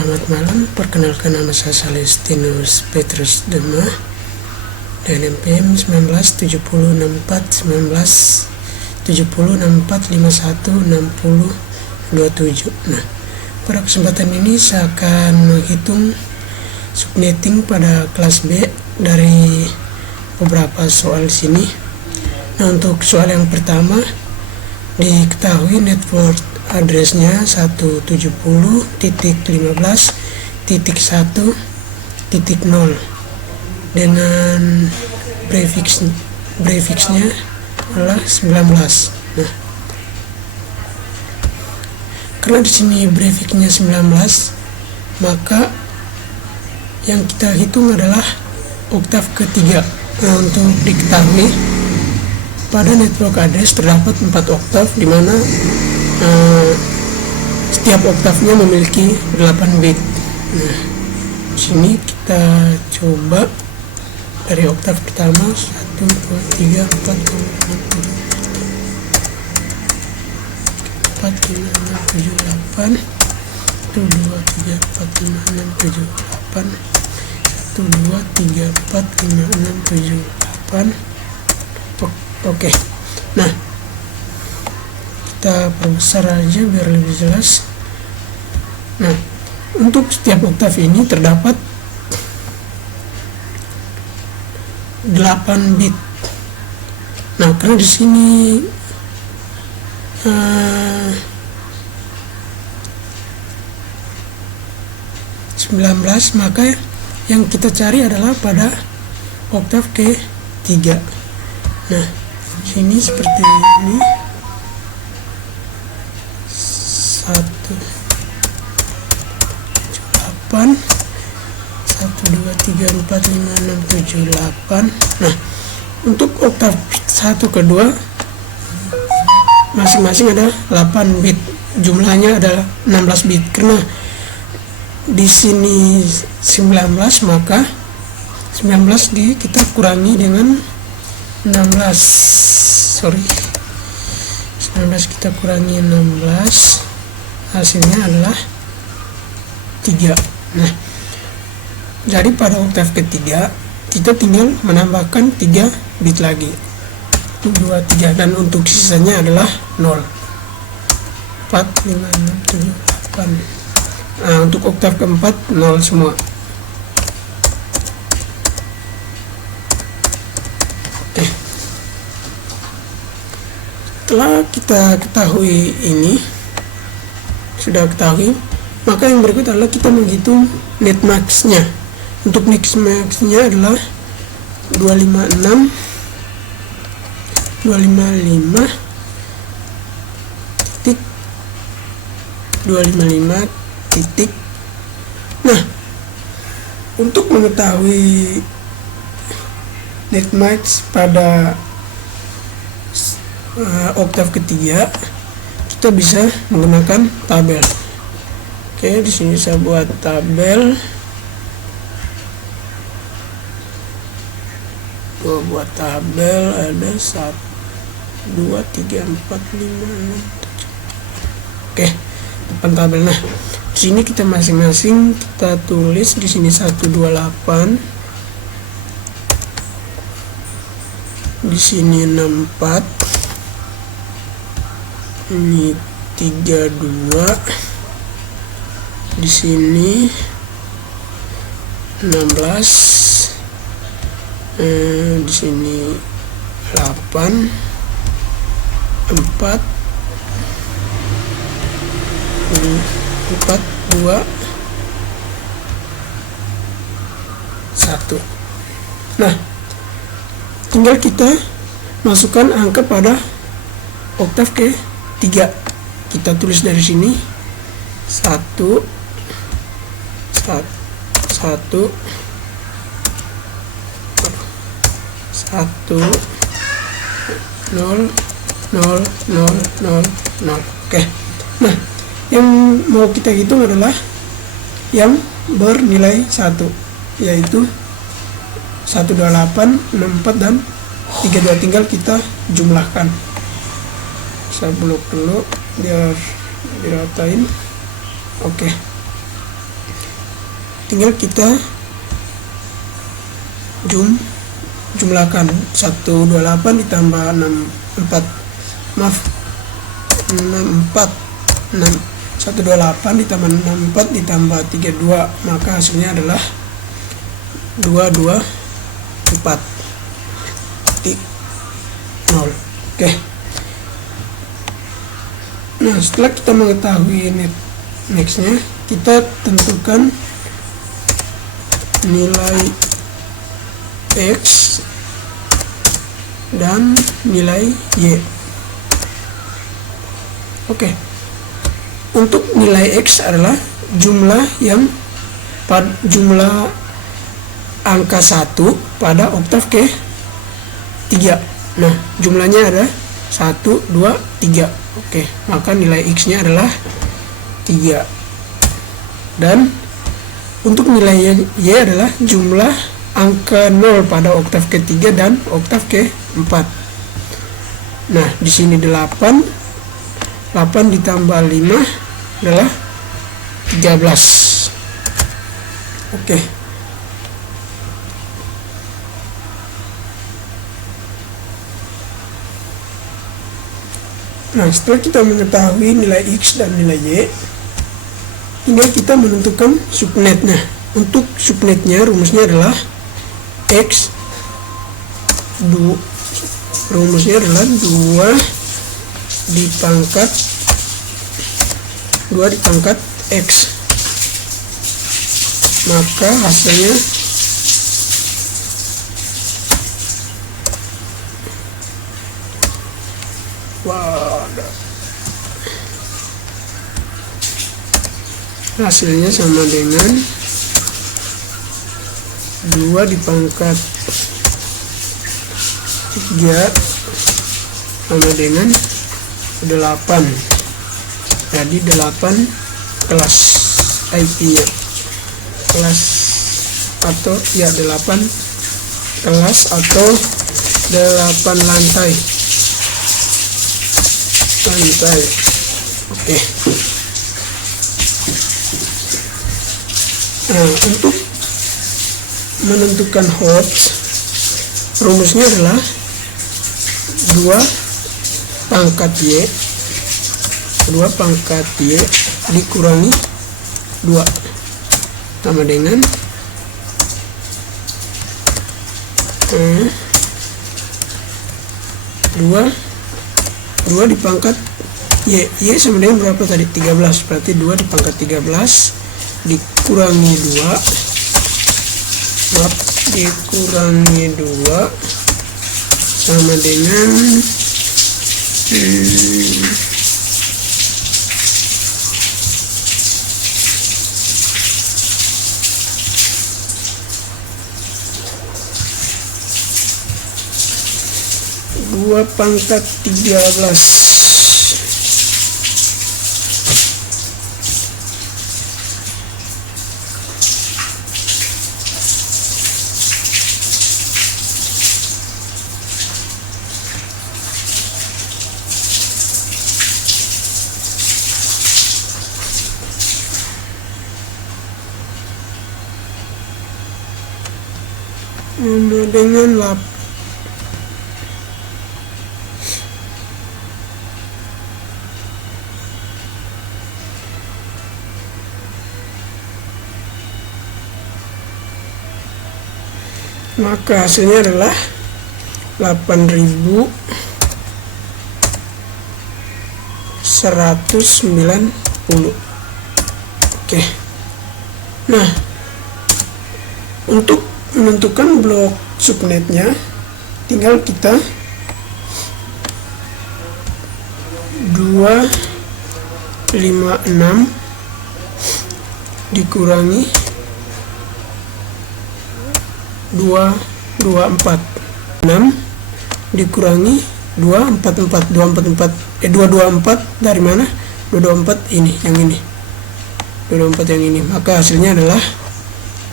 Selamat malam, perkenalkan nama saya Salestinus Petrus Demah dan NPM 197064516027. Nah, pada kesempatan ini saya akan menghitung subnetting pada kelas B dari beberapa soal sini. Nah, untuk soal yang pertama, diketahui network address-nya 170.15.1.0 dengan prefix-nya adalah 19. Nah, karena di sini prefix-nya 19, maka yang kita hitung adalah oktav ketiga. Nah, untuk diketahui, pada network address terdapat 4 oktav, di mana setiap oktavnya memiliki 8 bit. Nah, di sini kita coba dari oktav pertama 1, 2, 3, 4, 5, 6, 7, 8, 1, 2, 3, 4, 5, 6, 7, 8, 1, 2, 3, 4, 5, 6, 7, 8. Oke. Nah, kita perbesar aja biar lebih jelas. Nah, untuk setiap oktav ini terdapat 8 bit. Nah, karena di sini 19, maka yang kita cari adalah pada oktav ketiga. Nah, sini seperti ini. 1, 8, 1, 2, 3, 4, 5, 6, 7, 8. Nah, untuk oktav 1 ke 2 masing-masing ada 8 bit. Jumlahnya ada 16 bit. Karena di sini 19, maka 19 kita kurangi dengan 16. 19 kita kurangi 16, hasilnya adalah 3. Nah, jadi pada oktav ketiga kita tinggal menambahkan 3 bit lagi. 1, 2, 3, dan untuk sisanya adalah 0. 4, 5, 6, 7, 8. Nah, untuk oktav keempat 0 semua. Oke. Setelah kita ketahui ini, sudah ketahui, maka yang berikut adalah kita menghitung net max-nya. Untuk net max-nya adalah 255 titik. Nah, untuk mengetahui net max pada oktav ketiga, kita bisa menggunakan tabel. Oke, di sini saya buat tabel. Buat tabel ada 1, 2, 3, 4, 5, 6, 7. Oke, depan tabel. Nah, di sini kita masing-masing kita tulis. Di sini 128, di sini 64, ini 32, di sini 16, di sini 8, 4, 2, 1. Nah, tinggal kita masukkan angka pada oktav ketiga. Kita tulis dari sini 1, 1, 0, 0, 0, 0, 0. Oke. Nah, yang mau kita hitung adalah yang bernilai 1, yaitu 128, 64, dan 32. Tinggal kita jumlahkan. Saya blok dulu biar diratain. Oke. tinggal kita jumlahkan 128 ditambah 64 maaf 64 128 ditambah 64 ditambah 32, maka hasilnya adalah 224.0. Oke. Nah, setelah kita mengetahui nextnya, kita tentukan nilai X dan nilai Y. Oke. Untuk nilai X adalah jumlah angka 1 pada oktav ke-3. Nah, jumlahnya ada 1, 2, 3. Oke, maka nilai X-nya adalah 3. Dan untuk nilai Y adalah jumlah angka 0 pada oktav ke-3 dan oktav ke-4. Nah, di sini 8 ditambah 5 adalah 13. Oke. Nah, setelah kita mengetahui nilai X dan nilai Y, tinggal kita menentukan subnetnya. Untuk subnetnya rumusnya adalah X rumusnya adalah 2 dipangkat X, maka hasilnya sama dengan 2 dipangkat 3 sama dengan 8. Jadi 8 kelas IP-nya, kelas atau 8 kelas atau 8 lantai. Oke. Nah, untuk menentukan Hertz, rumusnya adalah 2 pangkat Y dikurangi 2 sama dengan 2 dipangkat Y sama dengan berapa tadi? 13. Berarti 2 dipangkat 13 dikurangi 2 sama dengan 2 pangkat 13. Dengan maka hasilnya adalah 8.190. Oke. Nah, untuk menentukan blok subnetnya, tinggal kita 256 dikurangi 224, 6 dikurangi 244 dari mana? 224 ini, yang ini, 224 yang ini, maka hasilnya adalah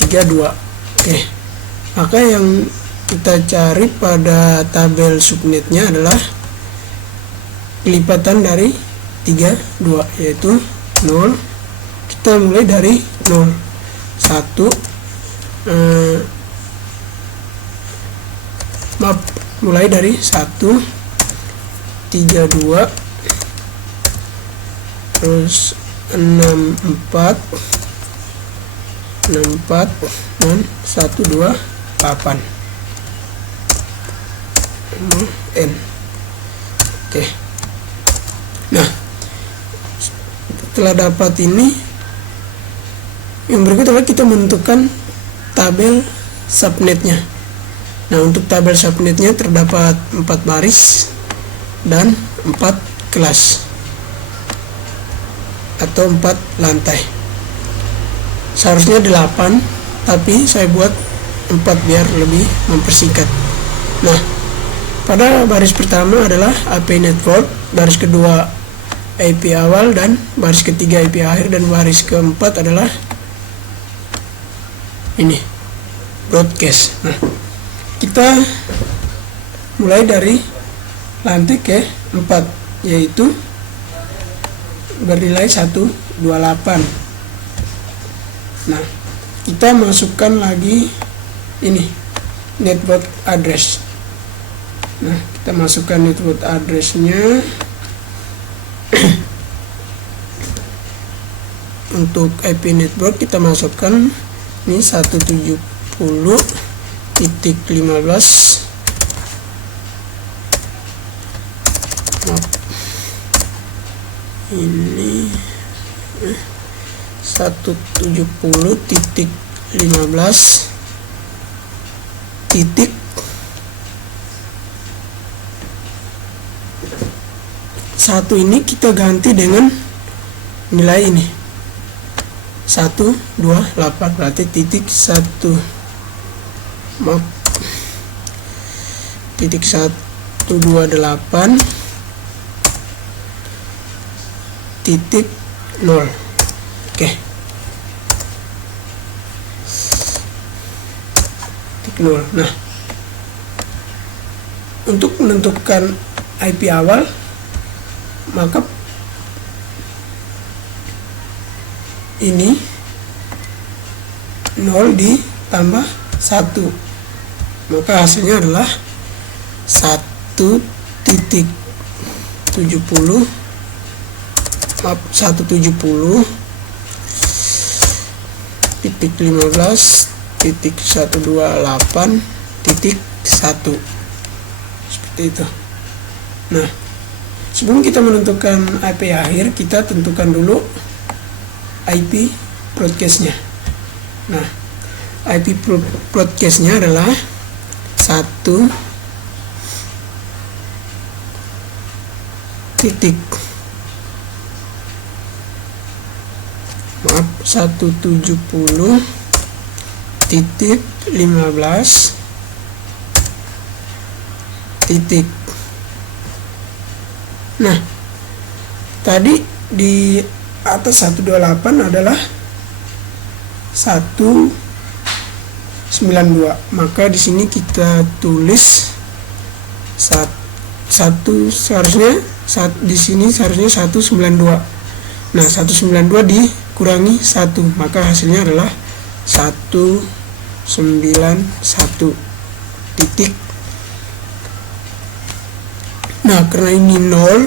32. Oke, maka yang kita cari pada tabel subnetnya adalah kelipatan dari 32, yaitu 0. Kita mulai dari 0. mulai dari 1, 3, 2, terus 6, 4, dan 1, 2, 8 N. Oke. Nah, setelah dapat ini, yang berikut adalah kita menentukan tabel subnetnya. Nah, untuk tabel subnetnya terdapat 4 baris dan 4 kelas atau 4 lantai. Seharusnya 8, tapi saya buat 4 biar lebih mempersingkat. Nah, pada baris pertama adalah IP network, baris kedua IP awal, dan baris ketiga IP akhir, dan baris keempat adalah ini, broadcast. Nah, kita mulai dari lantai ke-4, yaitu bernilai 128. Nah, kita masukkan lagi ini, network address. Nah, kita masukkan network addressnya. Untuk IP network kita masukkan ini 170.15. Ini 170.15 titik 1 ini kita ganti dengan nilai ini 128, berarti titik 128 titik 0. Oke. Titik 0. Nah, untuk menentukan IP awal, maka ini 0 ditambah 1, maka hasilnya adalah 170 titik 15 titik 128 titik 1, seperti itu. Nah, sebelum kita menentukan IP akhir, kita tentukan dulu IP broadcastnya. Nah, IP broadcastnya adalah 1 titik 170 titik 15 titik. Nah, tadi di atas 128 adalah 192, maka di sini kita tulis seharusnya di sini seharusnya 192. Nah, 192 dikurangi 1, maka hasilnya adalah 191 titik. Nah, karena ini 0,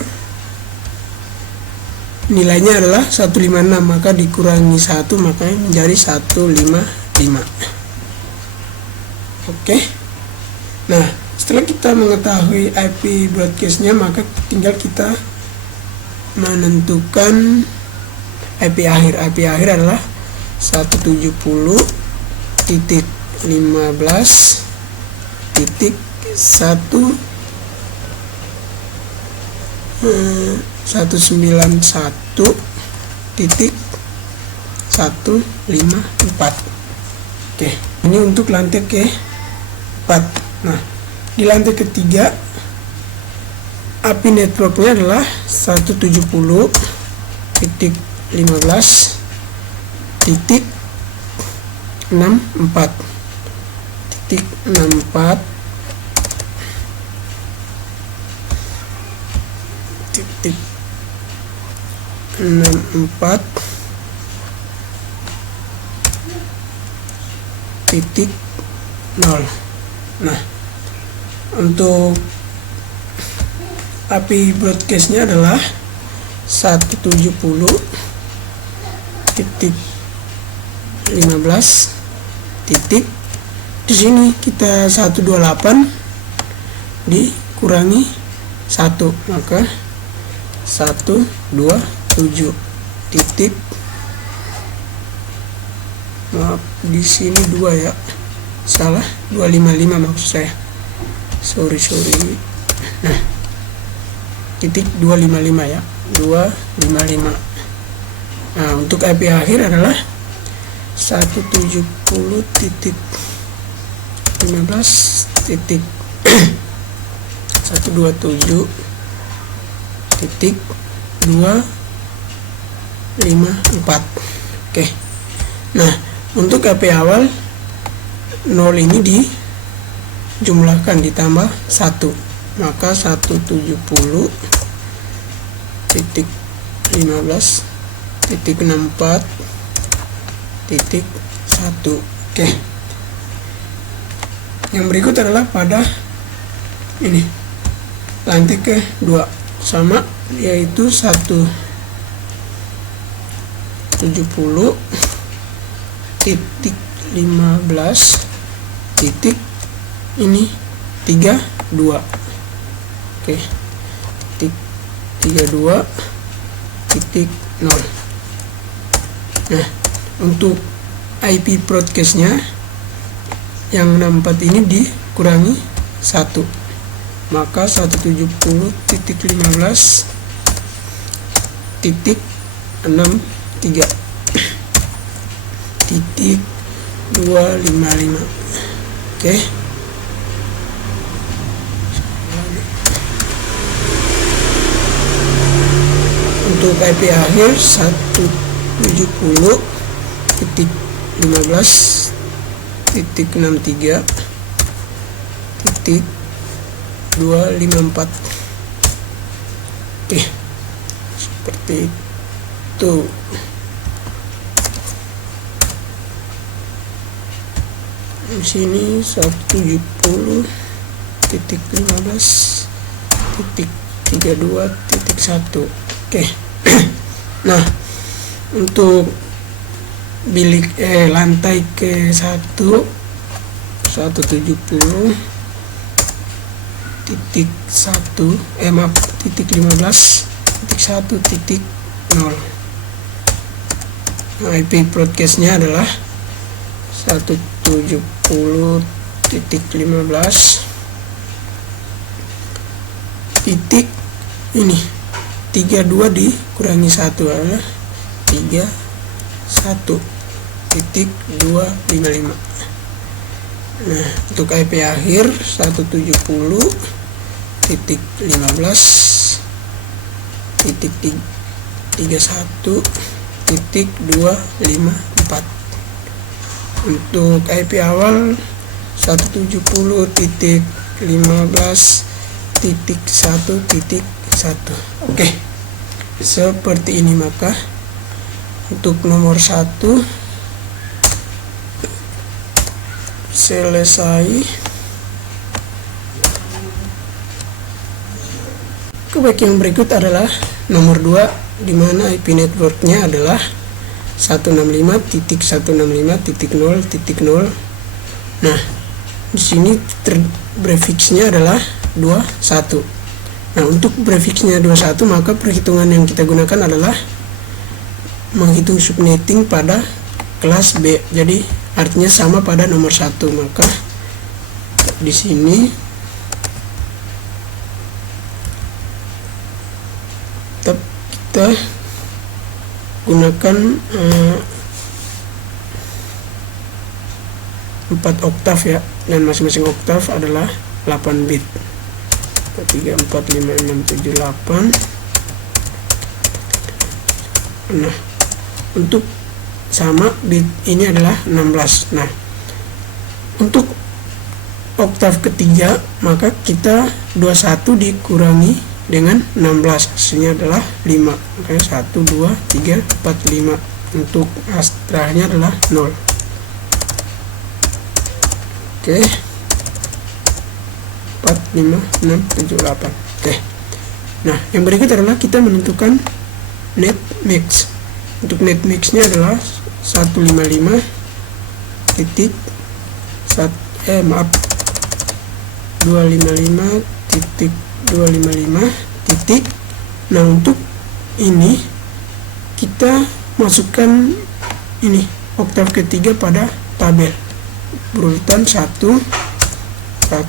nilainya adalah 156, maka dikurangi 1, maka menjadi 155. Oke. Nah, setelah kita mengetahui IP broadcastnya, maka tinggal kita menentukan IP akhir. IP akhir adalah 170.15 titik 191 titik 154. Oke, ini untuk lantai ke-4. Nah, di lantai ketiga IP networknya adalah 170.15 titik 64 titik 64 titik 64 titik 0. Nah, untuk IP broadcastnya adalah 170.15 titik. Di sini kita 128 dikurangi 1, maka 127 titik. Maaf, di sini 2 ya, salah, 255 maksud saya, sorry. Nah, titik 255 ya, 255. Nah, untuk IP akhir adalah 170.15 titik 127 titik 254. Oke. Nah, untuk IP awal 0 ini dijumlahkan ditambah 1, maka 170 titik 15 titik 64 titik 1. Oke. Yang berikut adalah pada ini lantai ke-2 sama, yaitu 170 titik 15 titik ini 32. Oke, titik 32 titik 0. Nah, untuk IP broadcastnya yang 64 ini dikurangi 1, maka 170 titik 15 titik 63 titik 255. Oke. Untuk IP akhir 170 titik 15 titik 63 titik 254. Oke, seperti itu. Di sini 170 titik 15 titik 32 titik 1. Oke. Nah, untuk bilik lantai ke-1 170 titik 1 titik 15 titik 1 titik 0. Nah, IP broadcastnya adalah 170 titik 15 titik ini 32 dikurangi 1 adalah 31 titik 255. Nah, untuk IP akhir 170 titik 15 titik 31 titik 254. Untuk IP awal 170 titik 15 titik 1 titik 1. Oke, seperti ini. Maka untuk nomor 1 selesai. Baik, yang berikut adalah nomor 2, di mana IP networknya adalah 165.165.0.0. Nah, di sini prefixnya adalah 21. Nah, untuk prefixnya 21, maka perhitungan yang kita gunakan adalah menghitung subnetting pada kelas B. Jadi artinya sama pada nomor 1. Maka di sini kita gunakan 4 oktav ya, dan masing-masing oktav adalah 8 bit. 3, 4, 5, 6, 7, 8. Nah, untuk sama bit ini adalah 16. Nah, untuk oktav ketiga, maka kita 21 dikurangi dengan 16, hasilnya adalah 5. Makanya 1, 2, 3, 4, 5. Untuk terakhirnya adalah 0. Oke, 4, 5, 6, 7, 8. Oke. Nah, yang berikut adalah kita menentukan net max. Untuk net max-nya adalah 155 titik 255 titik 255 titik. Nah, untuk ini kita masukkan ini oktav ketiga pada tabel berurutan 1 1 2.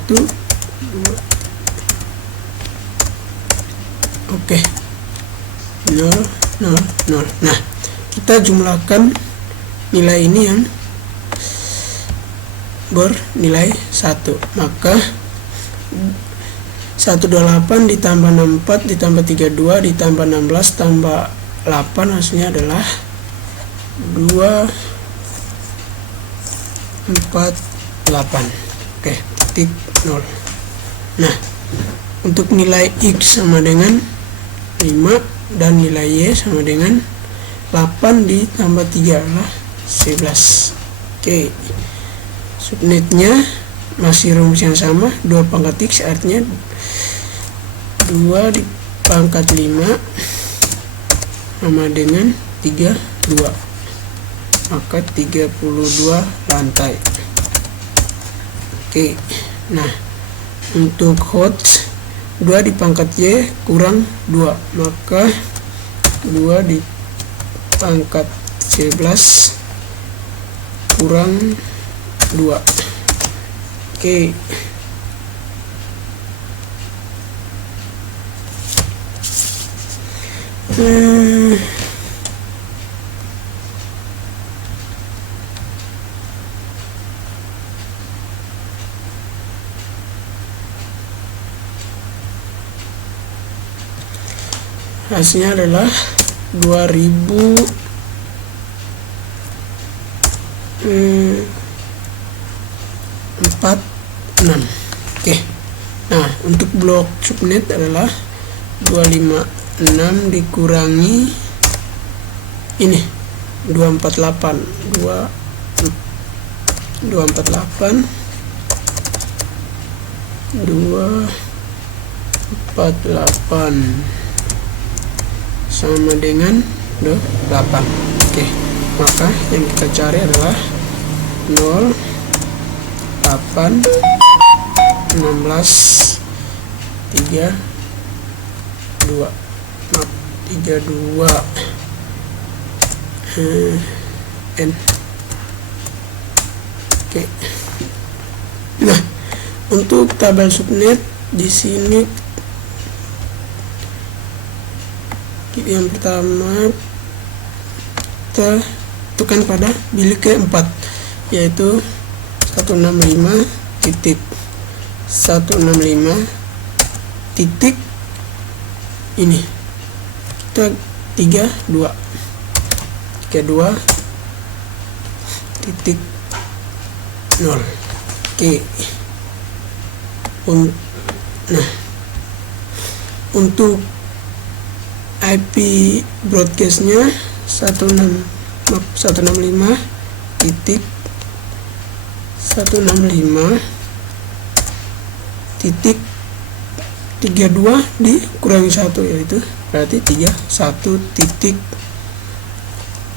Oke, 0 0 0. Nah, kita jumlahkan nilai ini yang bernilai 1, maka 128 ditambah 64 ditambah 32 ditambah 16 tambah 8 hasilnya adalah 248. Oke, titik 0. Nah, untuk nilai X sama dengan 5 dan nilai Y sama dengan 8 ditambah 3 adalah 11. Oke, subnetnya masih rumus yang sama, 2 pangkat X artinya 2 dipangkat 5 sama dengan 32, maka 32 lantai. Oke, nah untuk hots 2 dipangkat Y kurang 2, maka 2 dipangkat 11 kurang 2. Oke, hasilnya adalah 2046. Oke, nah untuk blok subnet adalah 256 dikurangi ini 248 sama dengan 8. Oke, maka yang kita cari adalah 0 8 16 32 N. Oke. Nah, untuk tabel subnet di sini yang pertama kita tentukan pada bilik keempat, yaitu 165 titik 165 titik ini kita 32 titik 0. Oke, nah untuk IP broadcastnya 165 titik 165 titik 32 dikurangi 1, yaitu berarti 31 titik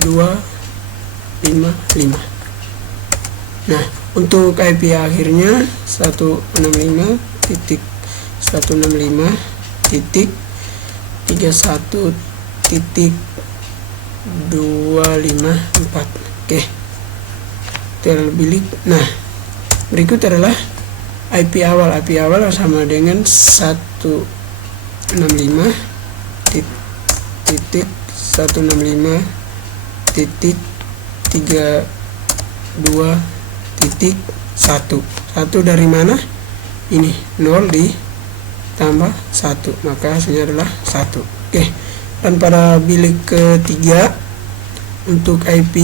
255. Nah, untuk IP akhirnya 165 titik 165 titik 31 titik 254. Oke, terbilik. Nah, berikut adalah IP awal. IP awal sama dengan 165 titik 165 titik 32 titik 1. 1 dari mana? Ini 0 ditambah 1, maka hasilnya adalah 1. Oke, dan pada bilik ketiga untuk IP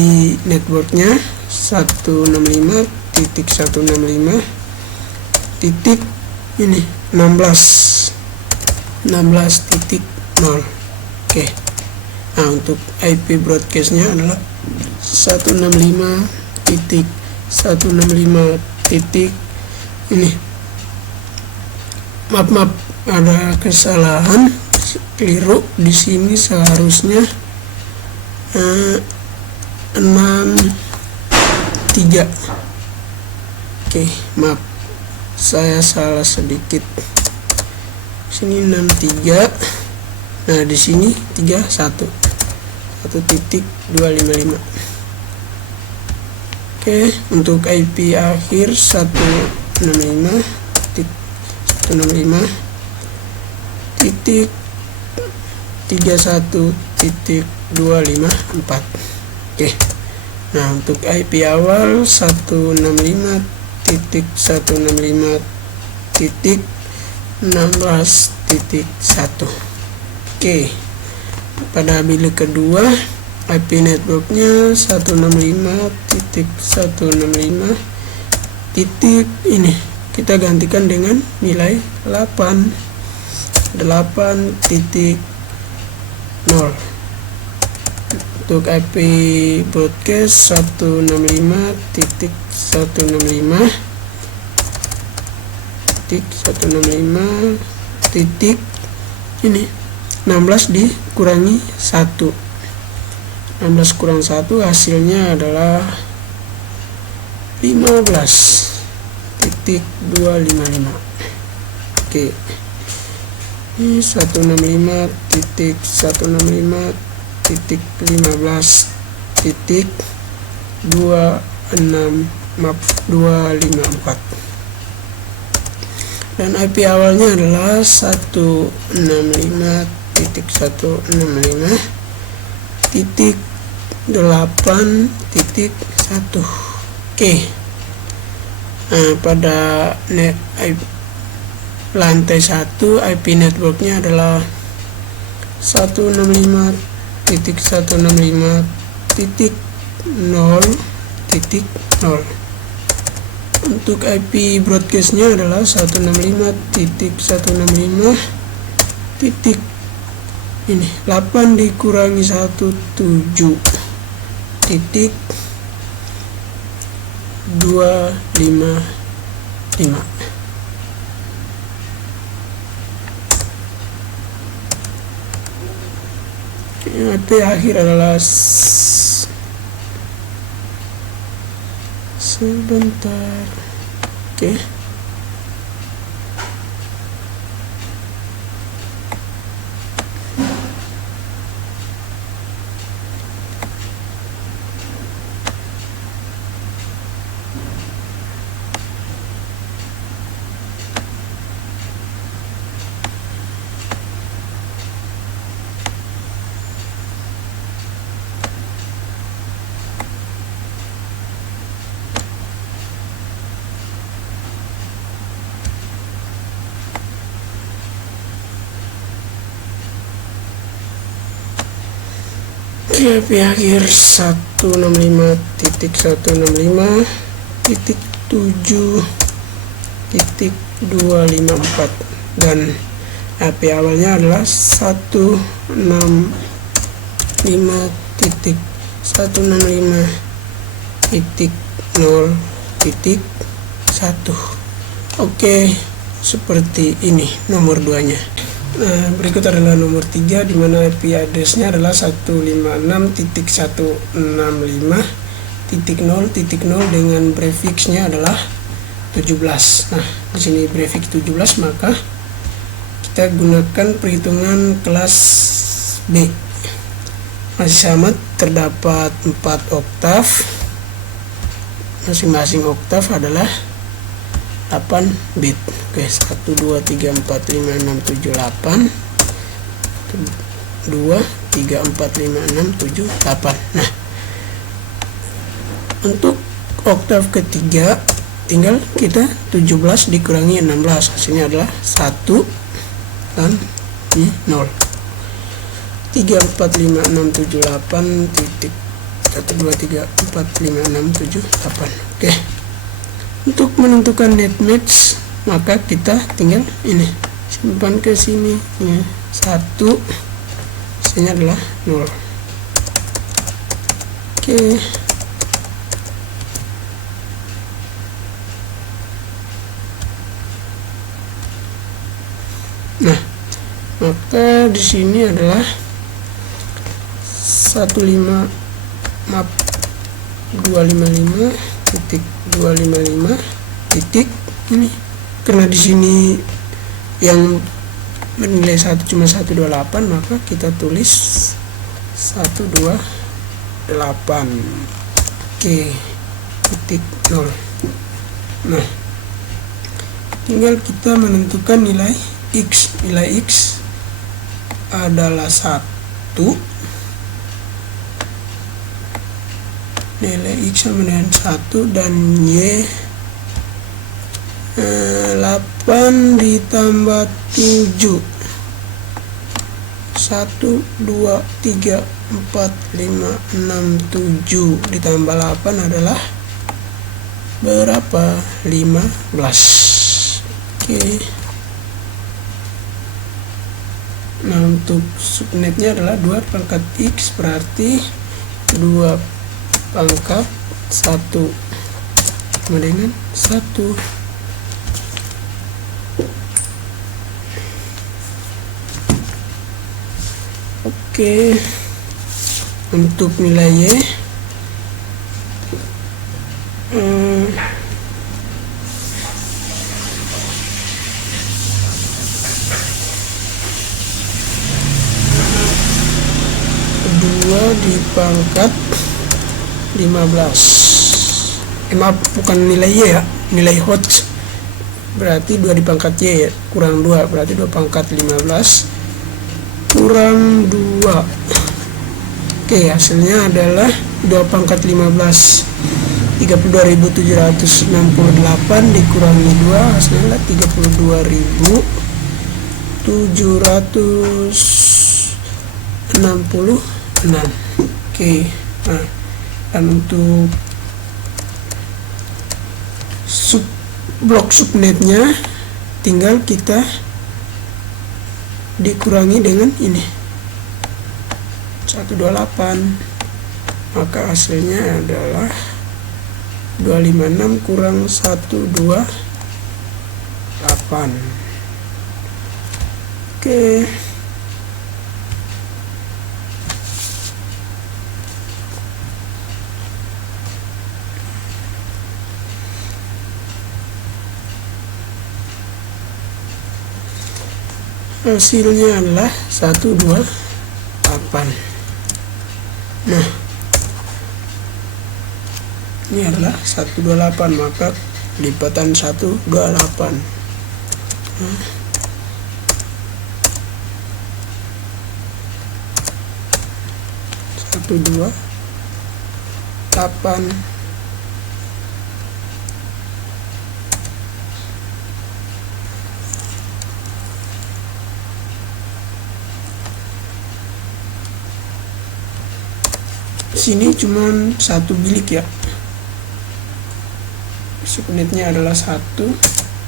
networknya 165 titik 165 titik ini 16 titik 0. Oke, nah untuk IP broadcastnya adalah 165 titik 165 titik ini. Maaf, ada kesalahan, keliru di sini, seharusnya 63. Oke, maaf, saya salah sedikit. Sini 63. Nah, di sini 31. 1.255. Oke, untuk IP akhir 165.161.254. Oke. Nah, untuk IP awal 165.165.16.1. Oke. Pada bilik kedua, IP networknya 165.165. Ini kita gantikan dengan nilai 8.0. Untuk IP broadcast 165.165. Ini 16 dikurangi 1. 16 kurang 1 hasilnya adalah 15.255. Oke. Ini 165.165.254. Dan IP awalnya adalah 165.165.8.1. Oke. Nah, pada lantai 1 IP networknya adalah 165.165.0.0. Untuk IP broadcastnya adalah 165.165. Ini 8 dikurangi 1, 7.255. IP akhir adalah sebentar. Oke. IP akhir 165.165.7.254 dan IP awalnya adalah 165.165.0.1. Oke, seperti ini nomor 2-nya. Nah, berikut adalah nomor 3, di mana IP address-nya adalah 156.165.0.0 dengan prefix-nya adalah 17. Nah, di sini prefix 17, maka kita gunakan perhitungan kelas B. Masih sama, terdapat 4 oktav. Masing-masing oktav adalah 8 bit. Oke, 1 2 3 4 5 6 7 8. 2 3 4 5 6 7 8. Nah, untuk oktav ketiga tinggal kita 17 dikurangi 16, hasilnya adalah 1 dan 0. 3 4 5 6 7 8 titik 1 2 3 4 5 6 7 8. Oke. Untuk menentukan net match, maka kita tinggal ini simpan ke sini ya, 1, hasilnya adalah 0. Oke. maka di sini adalah 255 titik ini, karena di sini yang bernilai 1 cuma 128, maka kita tulis 128. Oke, titik 0. Nah, tinggal kita menentukan nilai X. Nilai X adalah 1, nilai X sama dengan 1, dan Y 8 ditambah 7, 1, 2, 3, 4, 5, 6, 7 ditambah 8 adalah berapa? 15. Oke. Nah, untuk subnetnya adalah 2 pangkat X, berarti 2 pangkat 1 sama dengan 1. Oke, untuk nilai Y dua di pangkat 15. Maaf, bukan nilai Y ya, nilai Hodge. Berarti 2 di pangkat Y ya, kurang 2, berarti 2 pangkat 15 kurang 2. Oke, hasilnya adalah 2 pangkat 15, 32.768 dikurangi 2, hasilnya adalah 32.766. Oke, nah, dan untuk blok subnetnya tinggal kita dikurangi dengan ini 128, maka hasilnya adalah 256 kurang 128. Oke. Hasilnya adalah 128. Nah, ini adalah 128, maka lipatan 128. Nah, 128. Sini cuman 1 bilik ya, subnetnya adalah 1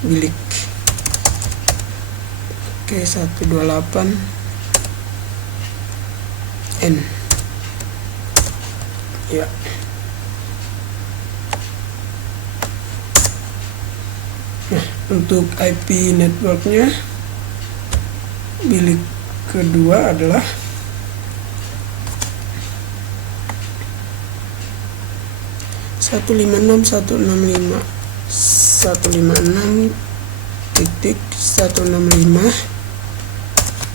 bilik. Oke, 128 N ya. Nah, untuk IP networknya bilik kedua adalah 156.165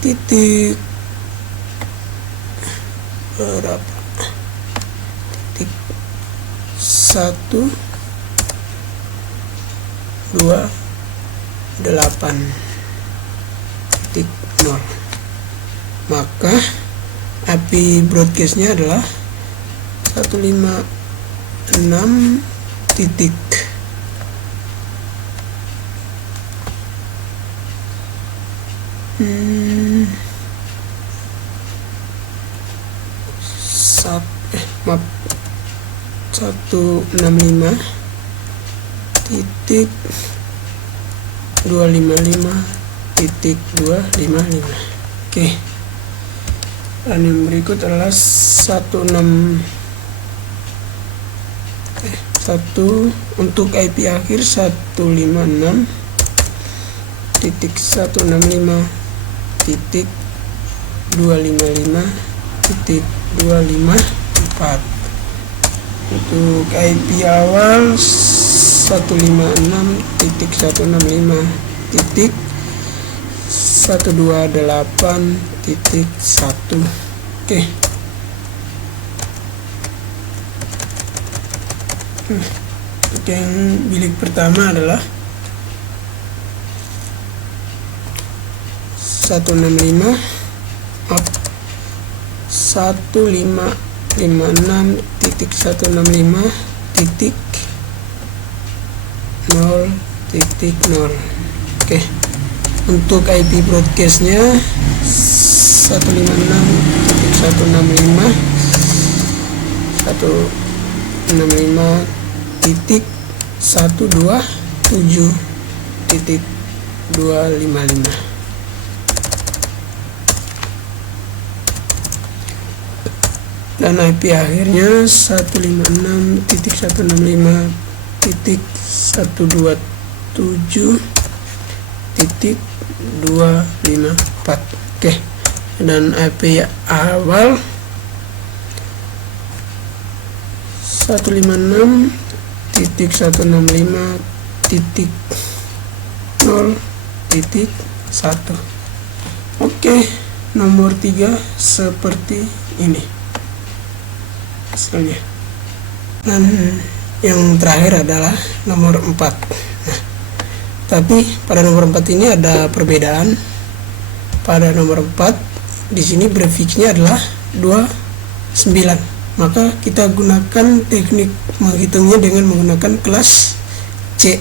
titik berapa? Titik 128 titik 0. Maka IP broadcastnya adalah 156 titik 165 titik 255 titik 255. Oke, dan yang berikut adalah 1 untuk IP akhir 156 titik 165 titik 255.254. Untuk IP awal 156.128.1. Oke. Untuk yang bilik pertama adalah 1565.165.0.0. Oke. Untuk IP broadcastnya 165.165.127.255. Dan IP akhirnya 156.165.127.254. Oke. Dan IP awal 156.165.0.1. Oke, nomor 3 seperti ini hasilnya. Dan yang terakhir adalah nomor 4. Nah, tapi pada nomor 4 ini ada perbedaan. Pada nomor 4 di sini prefixnya adalah 29. Maka kita gunakan teknik menghitungnya dengan menggunakan kelas C.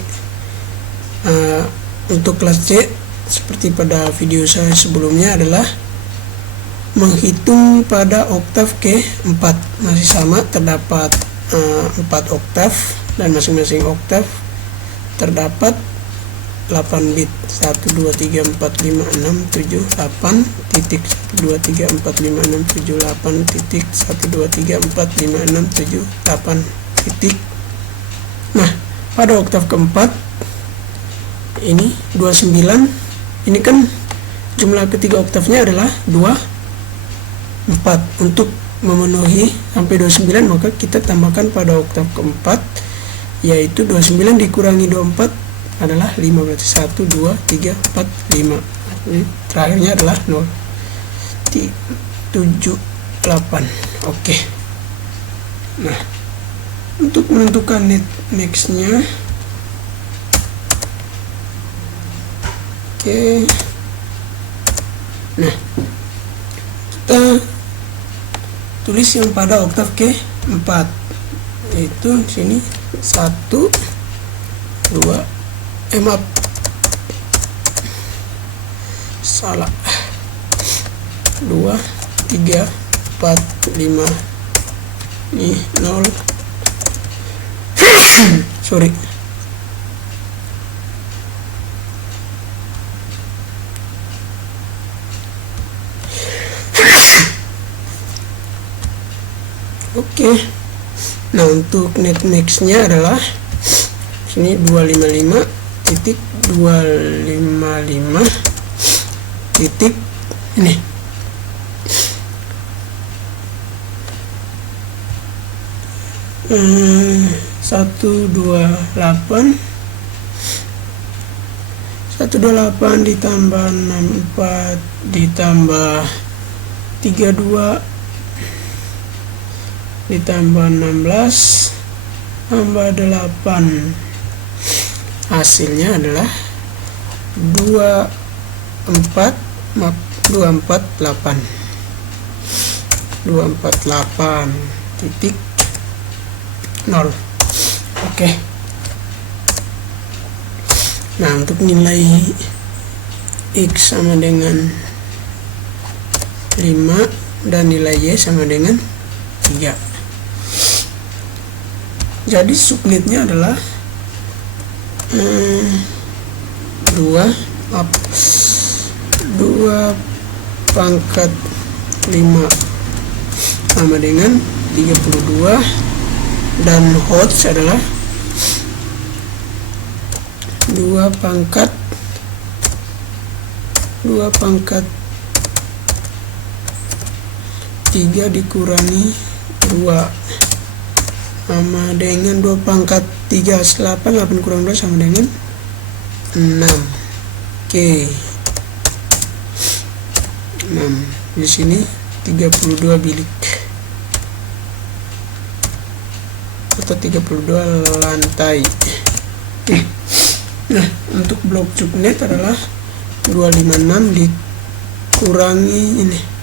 Untuk kelas C seperti pada video saya sebelumnya adalah menghitung pada oktav ke-4. Masih sama, terdapat 4 oktav dan masing-masing oktav terdapat 8 bit. 1 2 3 4 5 6 7 8 titik 1 2 3 4 5 6 7 8 titik 1 2 3 4 5 6 7 8 titik. Nah, pada oktav ke-4 ini 29. Ini kan jumlah ketiga oktavnya adalah 2 4. Untuk memenuhi sampai 29 maka kita tambahkan pada oktav ke-4, yaitu 29 dikurangi 24 adalah 5. Berarti 1 2 3 4 5. Jadi terakhirnya adalah 0 7 8. Oke. Nah, untuk menentukan nextnya, oke. Nah, kita tulis yang pada oktav ke-4, yaitu sini 1 2 maaf, salah, 2 3 4 5. Ini 0 sorry. Oke. Nah, untuk net max-nya adalah sini 255.255 titik ini. Hmm, 128 ditambah 64 ditambah 32 ditambah 16 tambah 8, hasilnya adalah 248 titik 0. Oke. Nah, untuk nilai X sama dengan 5 dan nilai Y sama dengan 3. Jadi subnetnya adalah 2 pangkat 5 sama dengan 32, dan host adalah 2 pangkat 3 dikurangi 2 sama dengan 2 pangkat 3 8 kurang 2 sama dengan 6. Oke, 6 di sini 32 bilik atau 32 lantai. Nah, untuk blok subnet adalah 256 dikurangi ini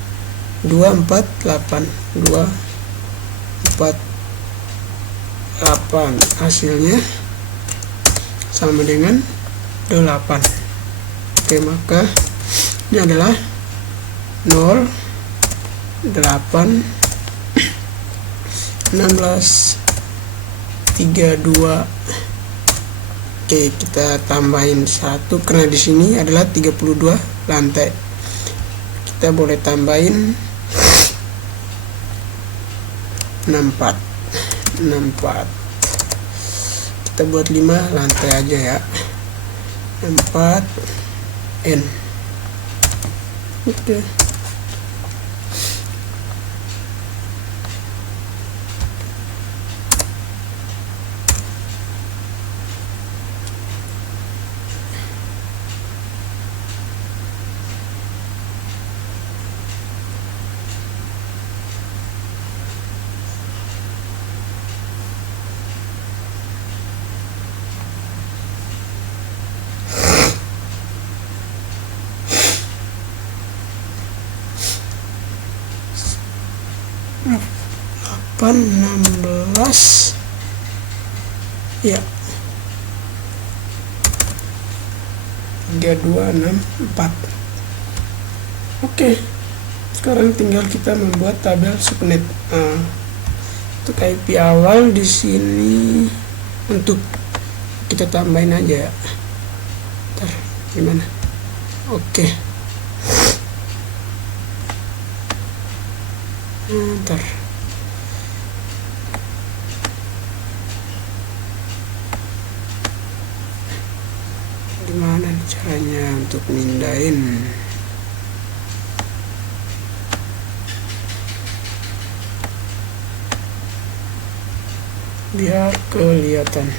248 hasilnya sama dengan 8. Oke, maka ini adalah 0 8 16 32. Oke, kita tambahin 1 karena di sini adalah 32 lantai. Kita boleh tambahin 64. Kita buat 5 lantai aja ya. 4 N. Oke. Pan 16 ya 3264. Oke, sekarang tinggal kita membuat tabel subnet. Untuk IP awal di sini untuk kita tambahin aja ya. Ntar gimana? Oke. Ntar gimana caranya untuk mindahin? Biar kelihatan.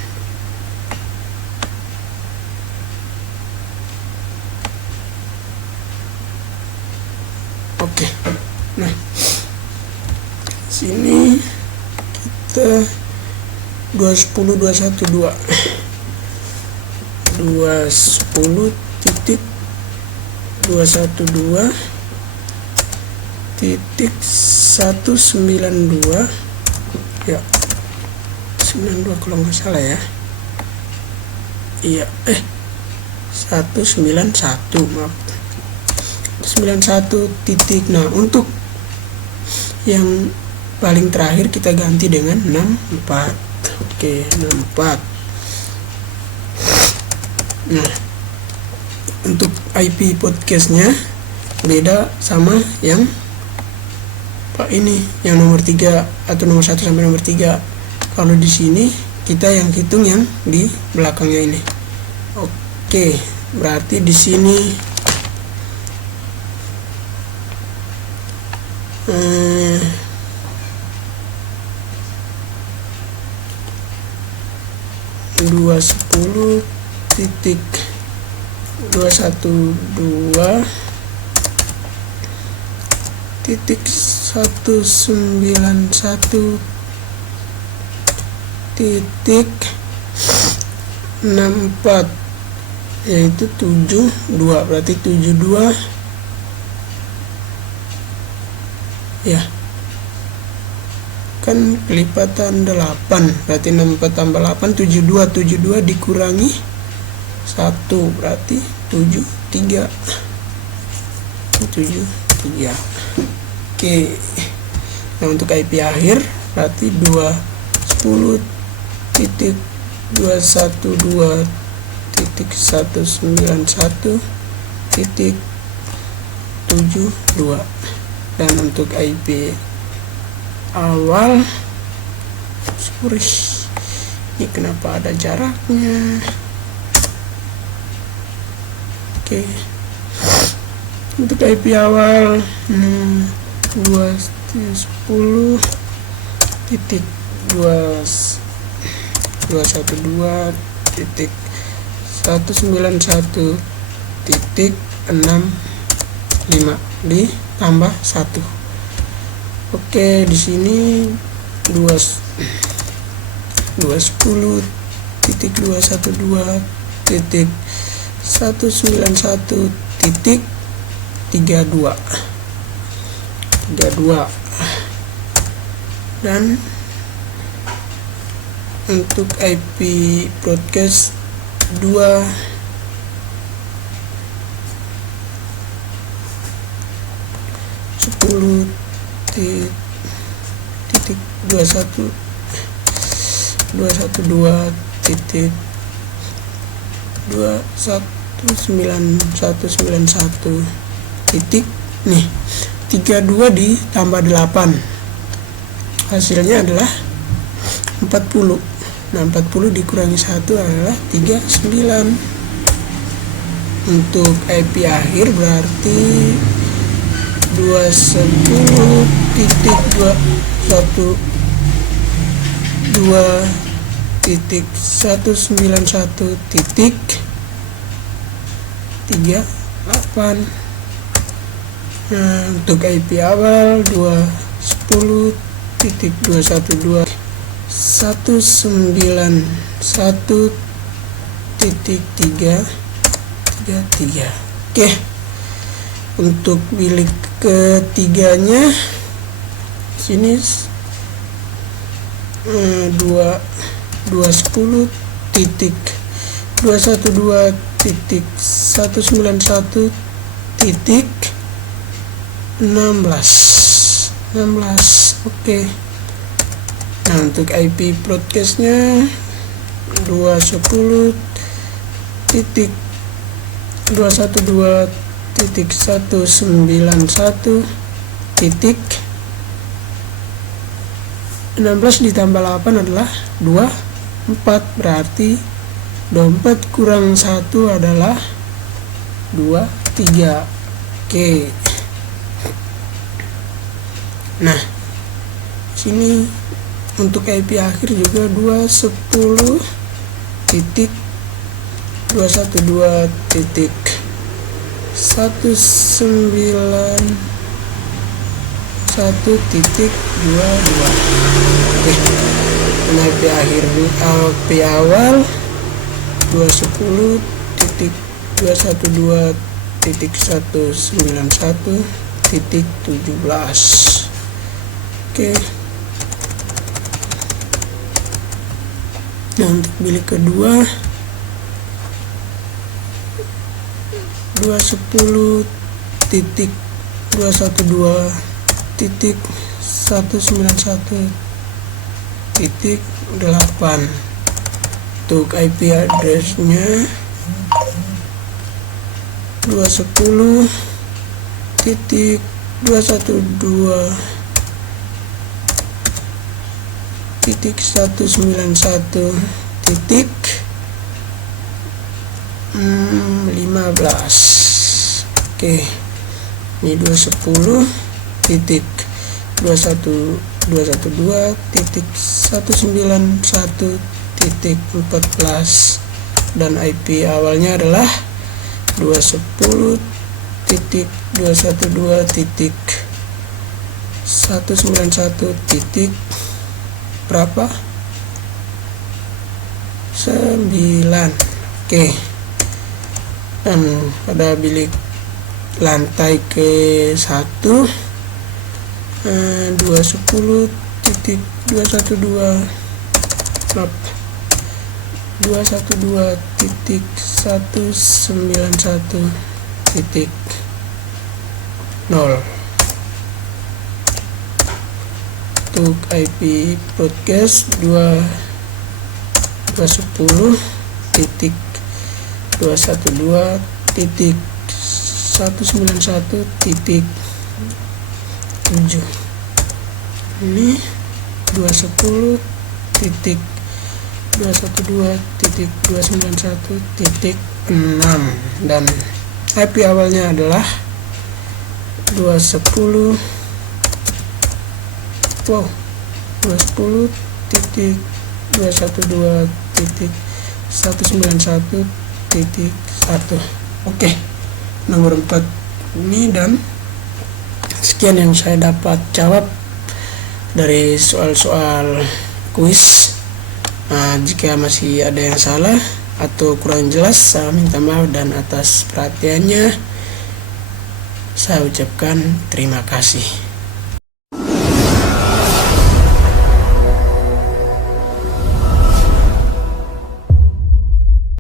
Oke. Nah, sini kita 210 212 210.212.192 ya 92 kalau nggak salah ya. Iya 191 maaf 91 titik. Nah, untuk yang paling terakhir kita ganti dengan 64. Oke, 64. Nah, untuk IP podcastnya beda sama yang Pak ini, yang nomor 3 atau nomor 1 sampai nomor 3. Kalau di sini kita yang hitung yang di belakangnya ini. Oke, berarti di sini 210 titik 212 titik 191 titik 64 yaitu 72. Berarti 72 ya kan kelipatan 8, berarti 64 tambah 8 72 dikurangi 1 berarti 73. Oke, nah untuk IP akhir berarti 210.212.191.72. dan untuk IP awal ini kenapa ada jaraknya. Oke, untuk IP awal 2 210.191.191.65 ditambah 1. Oke, di sini 210.191.191.32 dan untuk IP broadcast 210.191.191 titik 32 ditambah 8, hasilnya adalah 40. Nah, 40 dikurangi 1 adalah 39. Untuk IP akhir berarti 210.191.38. Nah, untuk IP awal 210.212.191.333. Oke, untuk bilik ketiganya sini 210.212.16. Oke. Nah, untuk IP broadcastnya 210.192.16 ditambah 8 adalah 24, berarti 24 kurang 1 adalah 23. Oke. Nah, sini untuk IP akhir juga 210.212.191.22. Oke. Nah, IP akhir IP awal 210.212.191.17. Oke. Nah, untuk bilik kedua 210.212.191.8. Untuk IP addressnya 210.191.15. Oke, ini 210.212.191.14 dan IP awalnya adalah 210.212.191. berapa? 9. Oke. Dan pada bilik lantai ke 1 212.191.0. Untuk IP broadcast 210.212.191.7. ini 210.212.291.6 dan IP awalnya adalah 210.212.191.8. wow 210.212.191.1. Oke, nomor 4 ini, dan sekian yang saya dapat jawab dari soal-soal kuis. Jika masih ada yang salah atau kurang jelas, saya minta maaf, dan atas perhatiannya saya ucapkan terima kasih.